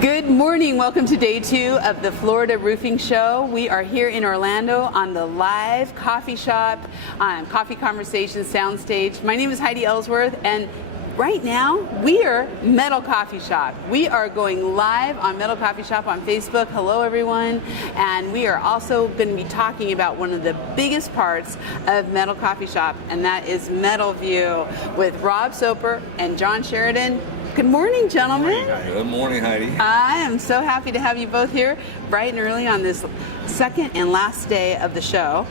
Good morning. Welcome to day 2 of the Florida Roofing Show. We are here in Orlando on the live coffee shop, coffee conversation soundstage. My name is Heidi Ellsworth, and right now we are Metal Coffee Shop. We are going live on Metal Coffee Shop on Facebook. Hello, everyone. And we are also going to be talking about one of the biggest parts of Metal Coffee Shop, and that is MetalVue with Rob Soper and John Sheridan. Good morning, gentlemen. Good morning, Heidi. I am so happy to have you both here bright and early on this second and last day of the show.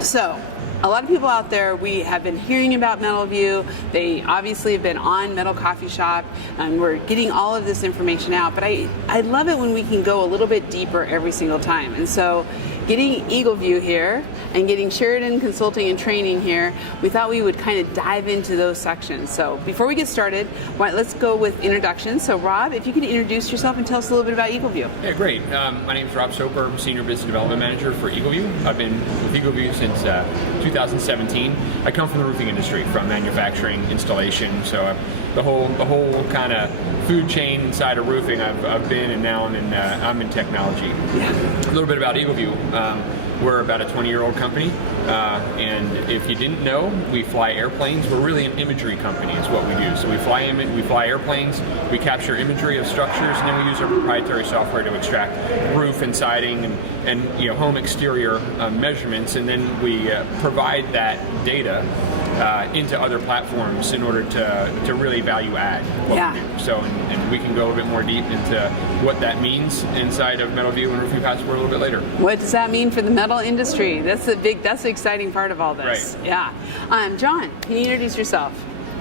So, a lot of people out there, we have been hearing about MetalVue. They obviously have been on Metal Coffee Shop, and we're getting all of this information out. But I love it when we can go a little bit deeper every single time. And so, getting EagleView here and getting Sheridan Consulting and Training here, we thought we would kind of dive into those sections. So before we get started, let's go with introductions. So Rob, if you could introduce yourself and tell us a little bit about EagleView. Yeah, great. My name is Rob Soper. I'm Senior Business Development Manager for EagleView. I've been with EagleView since 2017. I come from the roofing industry, from manufacturing, installation, so the whole kind of food chain side of roofing I've been, and now I'm in technology. A little bit about EagleView. We're about a 20-year-old company, and if you didn't know, we fly airplanes. We're really an imagery company is what we do. So we fly airplanes, we capture imagery of structures, and then we use our proprietary software to extract roof and siding and home exterior measurements, and then we provide that data into other platforms in order to really value add what we do. So, and we can go a bit more deep into what that means inside of MetalVue and Roofing Passport a little bit later. What does that mean for the metal industry? That's the exciting part of all this. Right. Yeah. John, can you introduce yourself?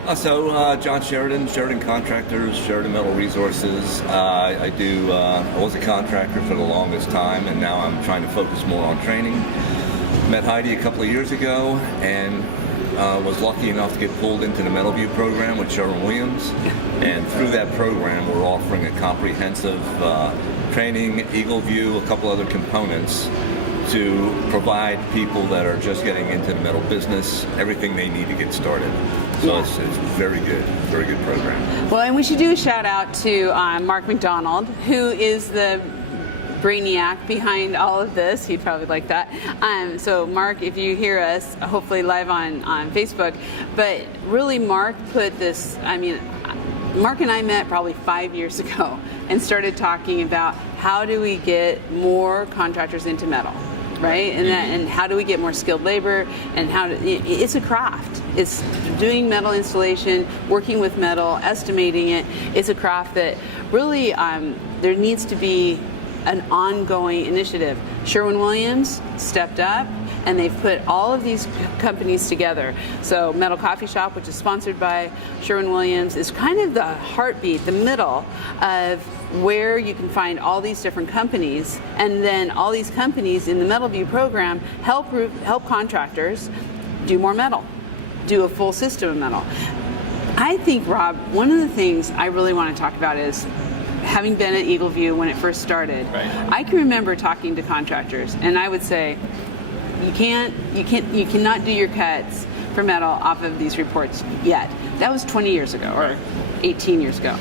John Sheridan, Sheridan Contractors, Sheridan Metal Resources. I was a contractor for the longest time, and now I'm trying to focus more on training. Met Heidi a couple of years ago, and was lucky enough to get pulled into the MetalVue program with Sherwin-Williams, and through that program we're offering a comprehensive training, EagleView, a couple other components to provide people that are just getting into the metal business everything they need to get started. So it's very good program. Well, and we should do a shout out to Mark McDonald, who is the brainiac behind all of this. He'd probably like that. So Mark, if you hear us, hopefully live on Facebook, but really Mark put this, Mark and I met probably 5 years ago and started talking about how do we get more contractors into metal, right? And how do we get more skilled labor, and it's a craft. It's doing metal installation, working with metal, estimating it. It's a craft that really there needs to be an ongoing initiative. Sherwin-Williams stepped up, and they've put all of these companies together. So Metal Coffee Shop, which is sponsored by Sherwin-Williams, is kind of the heartbeat, the middle of where you can find all these different companies, and then all these companies in the MetalVue program help contractors do more metal, do a full system of metal. I think, Rob, one of the things I really want to talk about is, having been at EagleView when it first started, right. I can remember talking to contractors, and I would say, you cannot do your cuts for metal off of these reports yet. That was 20 years ago, or 18 years ago.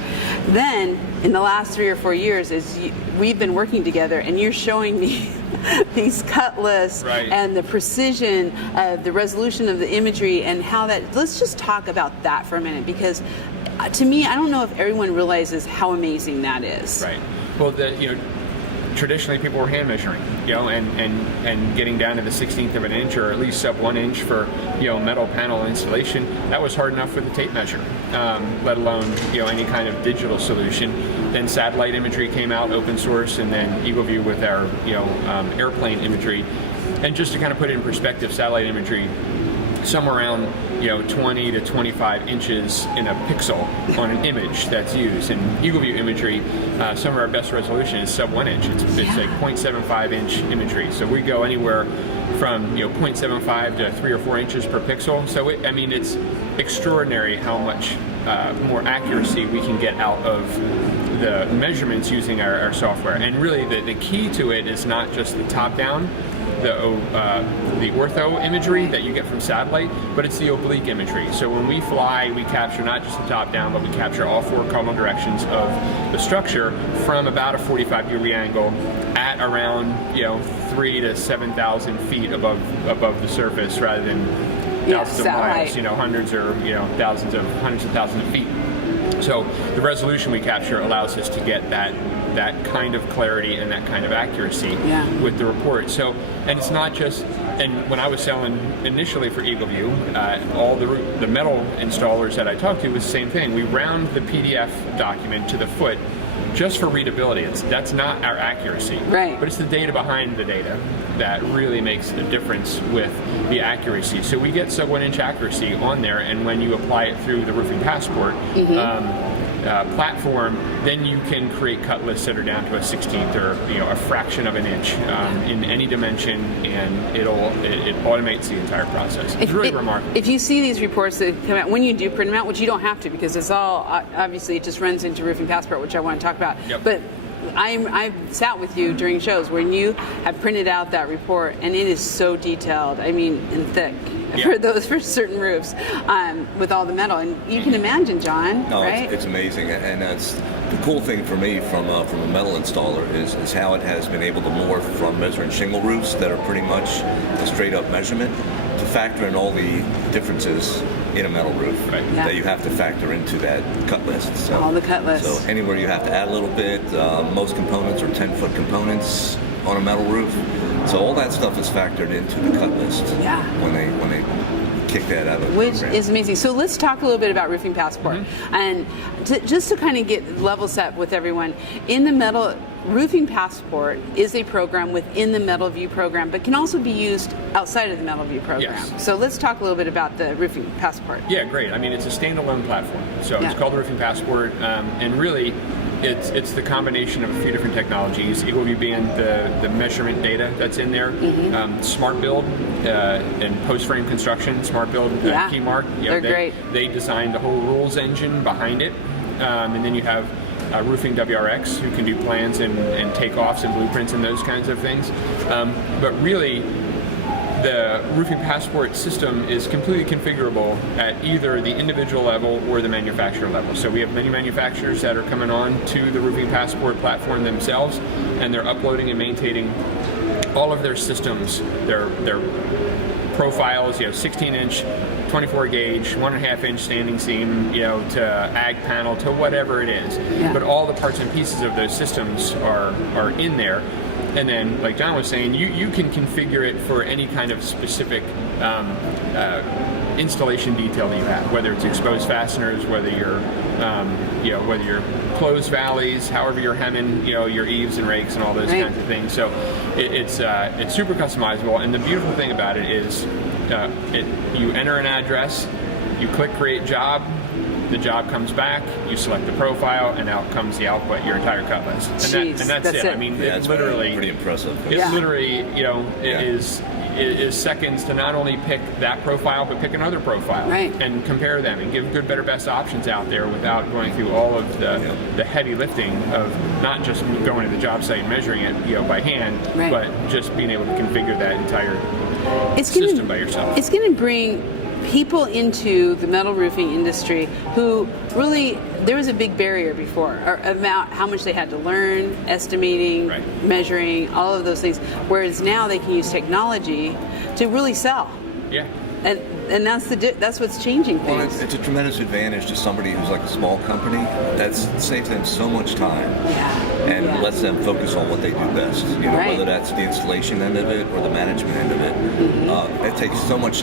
Then, in the last 3 or 4 years, we've been working together, and you're showing me these cut lists and the precision of the resolution of the imagery and how that. Let's just talk about that for a minute, because to me, I don't know if everyone realizes how amazing that is. Right. Well, traditionally people were hand measuring, and getting down to the 16th of an inch, or at least sub 1 inch for, metal panel installation. That was hard enough with a tape measure, let alone, any kind of digital solution. Then satellite imagery came out, open source, and then EagleView with our, airplane imagery. And just to kind of put it in perspective, satellite imagery, somewhere around 20 to 25 inches in a pixel on an image that's used. And EagleView imagery, some of our best resolution is sub 1 inch. It's like 0.75 inch imagery. So we go anywhere from 0.75 to 3 or 4 inches per pixel. So it's extraordinary how much more accuracy we can get out of the measurements using our software. And really the key to it is not just the top down, the ortho imagery that you get from satellite, but it's the oblique imagery. So when we fly, we capture not just the top down, but we capture all 4 cardinal directions of the structure from about a 45-degree angle at around 3,000 to 7,000 feet above the surface, rather than thousands of miles, hundreds of thousands of feet. So the resolution we capture allows us to get that kind of clarity and that kind of accuracy with the report. So, and it's not just, and when I was selling initially for EagleView, all the metal installers that I talked to was the same thing. We round the PDF document to the foot just for readability. That's not our accuracy, right? But it's the data behind the data that really makes a difference with the accuracy. So we get sub 1 inch accuracy on there, and when you apply it through the Roofing Passport platform, then you can create cut lists that are down to a 1/16 or a fraction of an inch in any dimension, and it automates the entire process. It's really remarkable. If you see these reports that come out, when you do print them out, which you don't have to, because it's all obviously it just runs into Roofing Passport, which I want to talk about. Yep. But I've sat with you during shows when you have printed out that report, and it is so detailed. I mean, and thick. Yeah. for certain roofs, with all the metal, and you can imagine, John. No, right? it's amazing, and that's the cool thing for me from a metal installer is how it has been able to morph from measuring shingle roofs that are pretty much a straight up measurement to factor in all the differences in a metal roof that you have to factor into that cut list. So, all the cut lists. So anywhere you have to add a little bit, most components are 10-foot components on a metal roof. So all that stuff is factored into the cut list when they kick that out of the Which program. is amazing. So let's talk a little bit about Roofing Passport. And just to kind of get level set with everyone, in the Roofing Passport is a program within the MetalVue program, but can also be used outside of the MetalVue program. Yes. So let's talk a little bit about the Roofing Passport. Yeah, great. I mean, it's a standalone platform. So it's called the Roofing Passport, and really, it's the combination of a few different technologies. EagleView being the measurement data that's in there, Smart Build and post frame construction. Smart Build, Keymark. They're great. They designed the whole rules engine behind it, and then you have Roofing WRX, who can do plans and takeoffs and blueprints and those kinds of things. But really, the Roofing Passport system is completely configurable at either the individual level or the manufacturer level. So we have many manufacturers that are coming on to the Roofing Passport platform themselves, and they're uploading and maintaining all of their systems, their profiles, 16-inch, 24 gauge, 1.5-inch standing seam, to ag panel, to whatever it is. But all the parts and pieces of those systems are in there. And then, like John was saying, you can configure it for any kind of specific installation detail that you have, whether it's exposed fasteners, whether you're closed valleys, however you're hemming, your eaves and rakes and all those kinds of things. So it's super customizable, and the beautiful thing about it is you enter an address, you click create job, the job comes back, you select the profile, and out comes the output, your entire cut list. And that's it. I mean, it's literally pretty impressive. It literally, is seconds to not only pick that profile, but pick another profile and compare them and give good, better, best options out there without going through all of the heavy lifting of not just going to the job site and measuring it, by hand, but just being able to configure that entire system by yourself. It's going to bring people into the metal roofing industry who really, there was a big barrier before about how much they had to learn, estimating, measuring, all of those things, whereas now they can use technology to really sell. Yeah. And that's what's changing things. Well, it's a tremendous advantage to somebody who's like a small company. That saves them so much time and lets them focus on what they do best. Whether that's the installation end of it or the management end of it. It takes so much,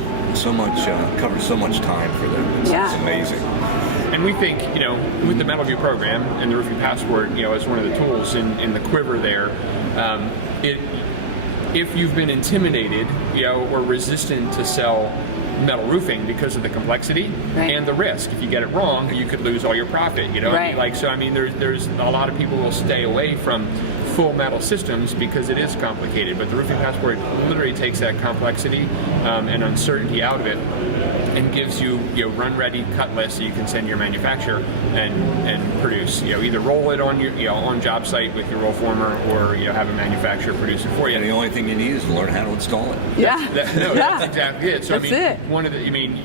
covers so much time for them. It's amazing. And we think, with the MetalVue program and the Roofing Passport, as one of the tools in the quiver there, if you've been intimidated, or resistant to sell metal roofing because of the complexity and the risk. If you get it wrong, you could lose all your profit. There's a lot of people will stay away from full metal systems because it is complicated. But the Roofing Passport literally takes that complexity and uncertainty out of it and gives you run ready cut lists that you can send your manufacturer and produce. Either roll it on your on job site with your roll former, or have a manufacturer produce it for you. And the only thing you need is to learn how to install it. Yeah. That's exactly it. So That's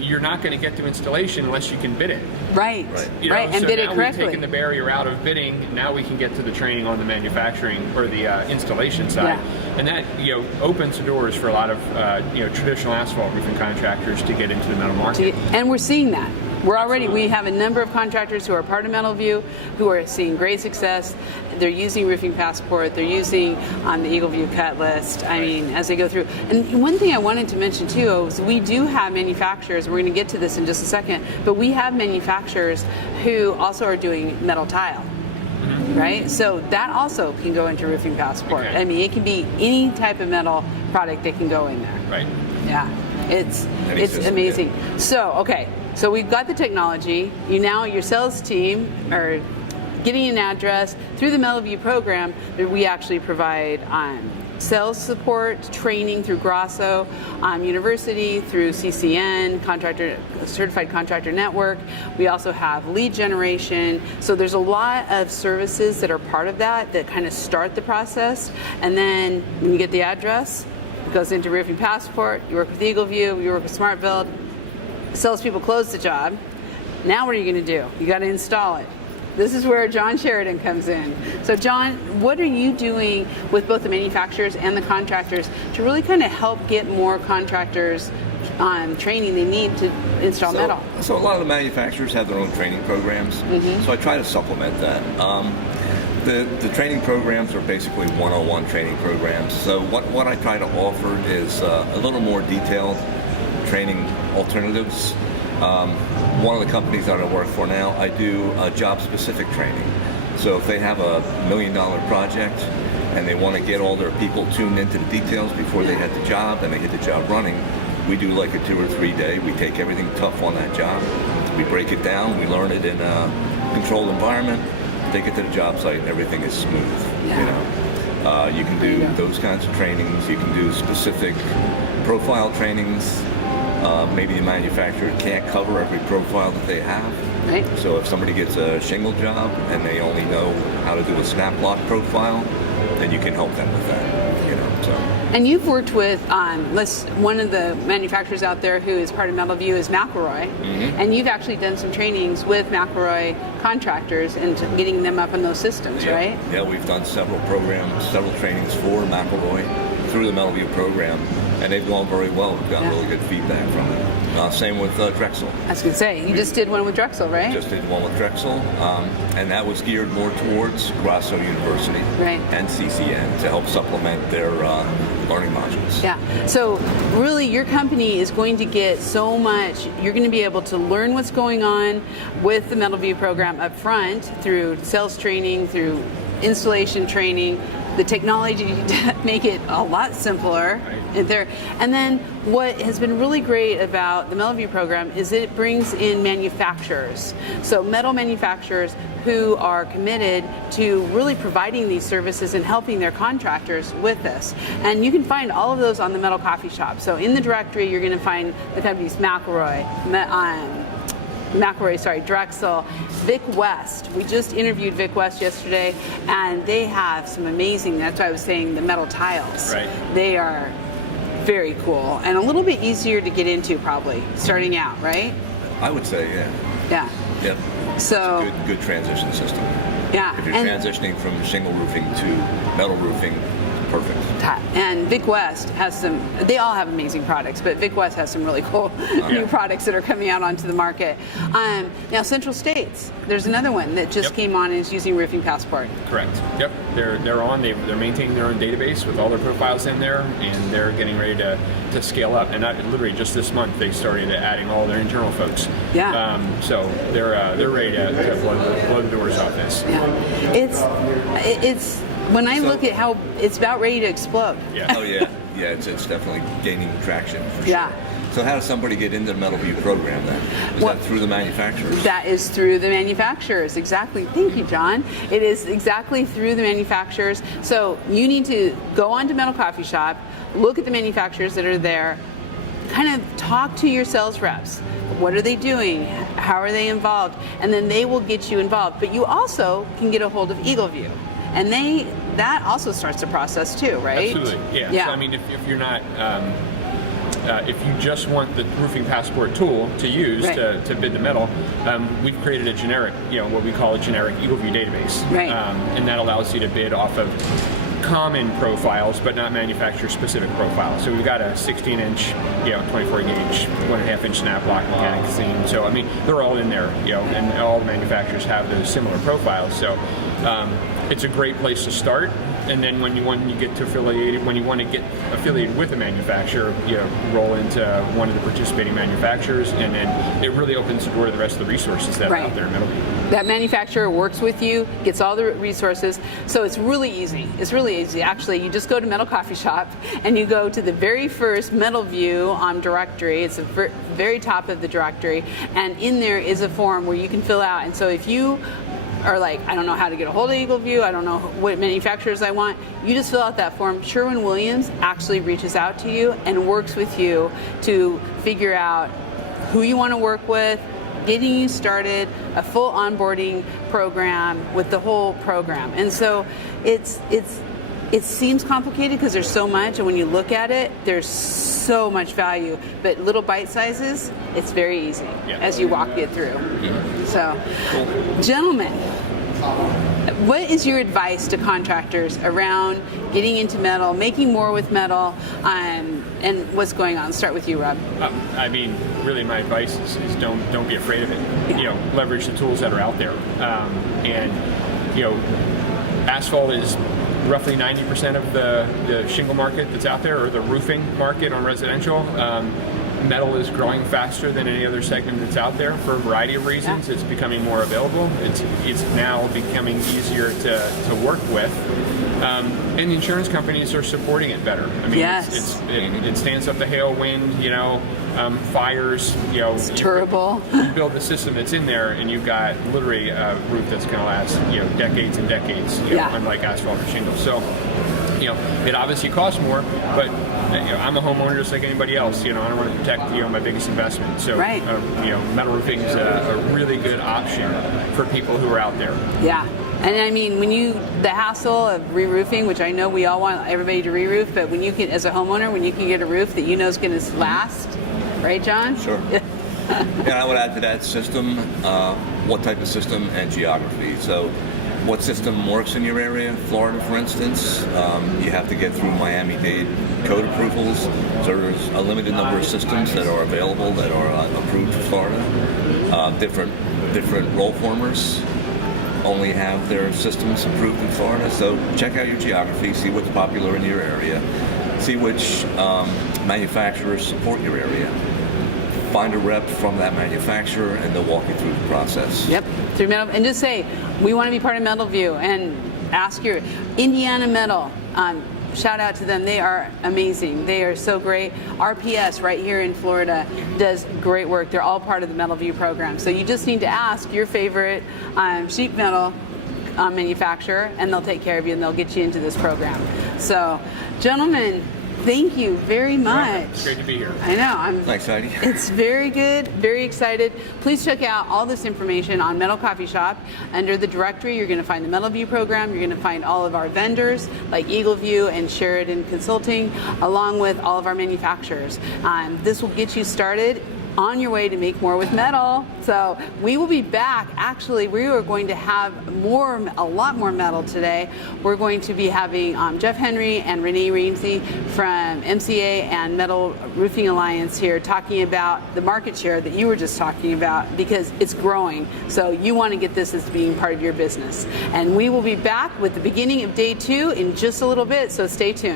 you're not going to get to installation unless you can bid it. Right. Right. And so bid it now correctly. we've taken the barrier out of bidding. Now we can get to the training on the manufacturing or the installation side, and that opens the doors for a lot of traditional asphalt roofing contractors to get into the metal market. And we're seeing that. We have a number of contractors who are part of MetalVue who are seeing great success. They're using Roofing Passport. They're using the EagleView cut list. I mean, as they go through. And one thing I wanted to mention too is we do have manufacturers. We're going to get to this in just a second, but we have manufacturers who also are doing metal tile. Right, so that also can go into Roofing Passport. Okay. I mean, it can be any type of metal product that can go in there. Right. Yeah, it's system, amazing. So we've got the technology. Your sales team are getting an address through the MetalVue program. We actually provide sales support, training through Grasso University, through CCN, Certified Contractor Network. We also have lead generation. So there's a lot of services that are part of that kind of start the process. And then when you get the address, it goes into Roofing Passport. You work with EagleView, you work with SmartBuild. Salespeople close the job. Now what are you going to do? You got to install it. This is where John Sheridan comes in. So John, what are you doing with both the manufacturers and the contractors to really kind of help get more contractors on training they need to install metal? So a lot of the manufacturers have their own training programs. So I try to supplement that. The training programs are basically 101 training programs. So what I try to offer is a little more detailed training alternatives. One of the companies that I work for now, I do job-specific training. So if they have a $1 million project and they want to get all their people tuned into the details before they hit the job and they hit the job running, we do like a 2 or 3 day. We take everything tough on that job. We break it down. We learn it in a controlled environment. They get to the job site and everything is smooth. You can do those kinds of trainings. You can do specific profile trainings. Maybe the manufacturer can't cover every profile that they have. Right. So if somebody gets a shingle job and they only know how to do a snap block profile, then you can help them with that. And you've worked with one of the manufacturers out there who is part of MetalVue is McElroy, and you've actually done some trainings with McElroy contractors and getting them up on those systems, right? Yeah, we've done several programs, several trainings for McElroy through the MetalVue program, and they've gone very well. We've gotten really good feedback from it. Same with Drexel. I was going to say, you just did one with Drexel, right? Just did one with Drexel, and that was geared more towards Grasso University and CCN to help supplement their learning modules. Yeah, so really your company is going to get so much, you're going to be able to learn what's going on with the MetalVue program up front through sales training, through installation training, the technology to make it a lot simpler. And then what has been really great about the MetalVue program is it brings in manufacturers. So metal manufacturers who are committed to really providing these services and helping their contractors with this. And you can find all of those on the Metal Coffee Shop. So in the directory, you're going to find the companies Drexel, Vic West. We just interviewed Vic West yesterday, and they have some amazing, that's why I was saying the metal tiles. Right. They are very cool and a little bit easier to get into probably, starting out, right? I would say, yeah. Yeah. Yep. So it's a good transition system. Yeah. If you're transitioning from shingle roofing to metal roofing, perfect. And Vic West has they all have amazing products, but Vic West has some really cool new products that are coming out onto the market. Now Central States, there's another one that just came on and is using Roofing Passport. Correct. Yep. They're on. They're maintaining their own database with all their profiles in there, and they're getting ready to scale up. And literally just this month they started adding all their internal folks. Yeah. So they're ready to blow the doors off this. Yeah. It's when I look at how it's about ready to explode. Yeah. Oh yeah. Yeah, it's definitely gaining traction for sure. Yeah. So how does somebody get into the MetalVue program then? Is that through the manufacturers? That is through the manufacturers, exactly. Thank you, John. It is exactly through the manufacturers. So you need to go onto Metal Coffee Shop, look at the manufacturers that are there, kind of talk to your sales reps. what are they doing? How are they involved? And then they will get you involved. But you also can get a hold of EagleVue. And that also starts the process too, right? Absolutely, yeah. So, I mean, if you're not, if you just want the roofing passport tool to use to bid the metal, we've created a generic, what we call a generic EagleVue database. Right. And that allows you to bid off of common profiles, but not manufacturer-specific profiles. So we've got a 16-inch, 24-gauge, 1.5-inch snap block mechanic seam. So I mean, they're all in there, and all the manufacturers have those similar profiles. So it's a great place to start. And then when you want to get affiliated with a manufacturer, roll into one of the participating manufacturers, and then it really opens the door to the rest of the resources that are out there in MetalVue. That manufacturer works with you, gets all the resources, so it's really easy. It's really easy. Actually, you just go to Metal Coffee Shop and you go to the very first MetalVue directory. It's the very top of the directory, and in there is a form where you can fill out. And so if you are like, I don't know how to get a hold of EagleVue, I don't know what manufacturers I want, you just fill out that form. Sherwin-Williams actually reaches out to you and works with you to figure out who you want to work with, getting you started, a full onboarding program with the whole program. And so it seems complicated because there's so much, and when you look at it, there's so much value. But little bite sizes, it's very easy as you walk it through. So, gentlemen, what is your advice to contractors around getting into metal, making more with metal, and what's going on? Start with you, Rob. I mean, really, my advice is don't be afraid of it. Leverage the tools that are out there, and asphalt is roughly 90% of the shingle market that's out there, or the roofing market on residential. Metal is growing faster than any other segment that's out there for a variety of reasons. It's becoming more available. It's now becoming easier to work with. And the insurance companies are supporting it better. I mean, it stands up to hail, wind, fires. It's durable. You build the system that's in there, and you've got literally a roof that's going to last decades and decades. Unlike asphalt or shingles. So. It obviously costs more, but I'm a homeowner just like anybody else. I don't want to protect my biggest investment. So metal roofing is a really good option for people who are out there. Yeah. And I mean, the hassle of re-roofing, which I know we all want everybody to re-roof, but when you can, as a homeowner, when you can get a roof that is going to last, right, John? Sure. And I would add to that system, what type of system and geography. So what system works in your area? Florida, for instance, you have to get through Miami-Dade code approvals. So there's a limited number of systems that are available that are approved for Florida. Different roll formers only have their systems approved in Florida. So check out your geography, see what's popular in your area, see which manufacturers support your area. Find a rep from that manufacturer, and they'll walk you through the process. Yep, through Metal, and just say, we want to be part of MetalVue, and ask your Indiana Metal. Shout out to them. They are amazing. They are so great. RPS right here in Florida does great work. They're all part of the MetalVue program. So you just need to ask your favorite sheet metal manufacturer, and they'll take care of you, and they'll get you into this program. So, gentlemen, thank you very much. Right. It's great to be here. I know. Thanks, Heidi. It's very good, very excited. Please check out all this information on Metal Coffee Shop. Under the directory, you're going to find the MetalVue program. You're going to find all of our vendors like EagleVue and Sheridan Consulting, along with all of our manufacturers. This will get you started on your way to make more with metal. So we will be back. Actually, we are going to have a lot more metal today. We're going to be having Jeff Henry and Renee Ramsey from MCA and Metal Roofing Alliance here talking about the market share that you were just talking about, because it's growing. So you want to get this as being part of your business. And we will be back with the beginning of day 2 in just a little bit, so stay tuned.